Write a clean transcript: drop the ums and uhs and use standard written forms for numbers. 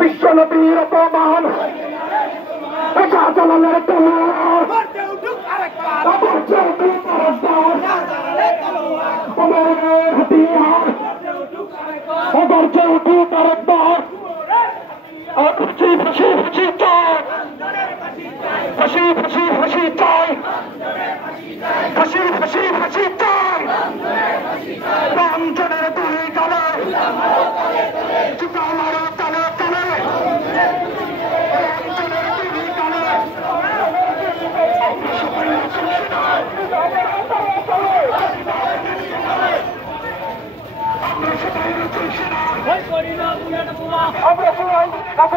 বিশ্বনবীর অপমান শাহজালালের তলোয়ার অমরের হাতিয়ার অগরজে উঠুক আরেকবার ফাঁসি ফাঁসি ফাঁসি চাই ফাঁসি ফাঁসি ফাঁসি চাই ফাঁসি ফাঁসি ফাঁসি চাই রমজানের দুই গালে জুতা মারো তালে তালে রমজানের দুই গালে আমরা সবাই